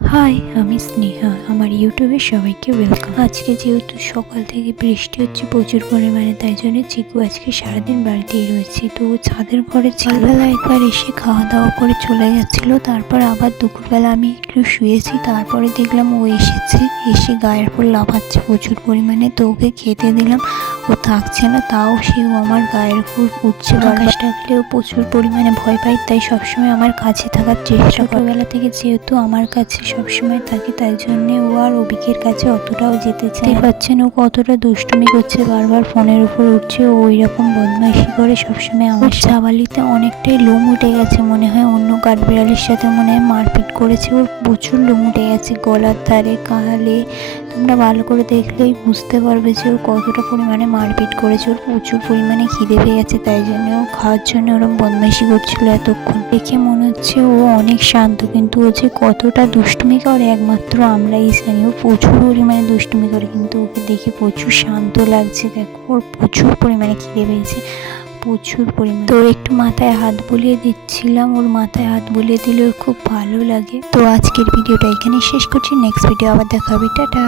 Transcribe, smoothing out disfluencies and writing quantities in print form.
High, আমি স্নেহা। আমার ইউটিউবে সবাইকে ওয়েলকাম। আজকে যেহেতু সকাল থেকে বৃষ্টি হচ্ছে প্রচুর পরিমাণে, তাই জন্য চিকু আজকে সারাদিন বাড়িতেই রয়েছে। তো ছাদের ঘরে সকালবেলা একবার এসে খাওয়া দাওয়া করে চলে গেছিলো, তারপর আবার দুপুরবেলা আমি একটু শুয়েছি। তারপরে দেখলাম ও এসে গায়ের উপর লাফাচ্ছে প্রচুর পরিমাণে। তো ওকে খেতে দিলাম, ও থাকছে না, তাও সেও আমার গায়ের উপর উঠছে। আকাশ ডাকলেও প্রচুর পরিমাণে ভয় পাই, তাই সবসময় আমার কাছে থাকার চেষ্টা। ছোটোবেলা থেকে যেহেতু আমার কাছে সবসময় থাকে, তাই জন্যে ও আর অভিকের কাছে অতটাও যেতে চায় পাচ্ছেন। ও কতটা দুষ্টুমি করছে, বারবার ফোনের উপর উঠছে। ও ওই রকম বদমাইশি করে সবসময়। আমার চাবালিতে অনেকটাই লোম উঠে গেছে, মনে হয় অন্য কাঠবিড়ালির সাথে মনে হয় মারপিট করেছে। ওর প্রচুর লোম উঠে গেছে গলার ধারে, গালে। তোমরা ভালো করে দেখলেই বুঝতে পারবে যে ও কতটা পরিমাণে মারপিট করেছে। ওর প্রচুর পরিমাণে খিদে পেয়ে গেছে, তাই জন্য ও খাওয়ার জন্য ওরকম বদমাইশি করছিল এতক্ষণ। দেখে মনে হচ্ছে ও অনেক শান্ত, কিন্তু ও যে কতটা দুষ্টুমি করে একমাত্র আমরাই জানি। ও প্রচুর পরিমাণে দুষ্টুমি করে, কিন্তু ওকে দেখে প্রচুর শান্ত লাগছে। দেখো, ওর প্রচুর পরিমাণে খিদে পেয়েছে, প্রচুর পরিমাণে। তো একটু মাথায় হাত বুলিয়ে দিচ্ছিলাম, ওর মাথায় হাত বুলিয়ে দিলে ওর খুব ভালো লাগে। তো আজকের ভিডিওটা এখানে শেষ করছি, নেক্সট ভিডিও আবার দেখা হবে, টাটা।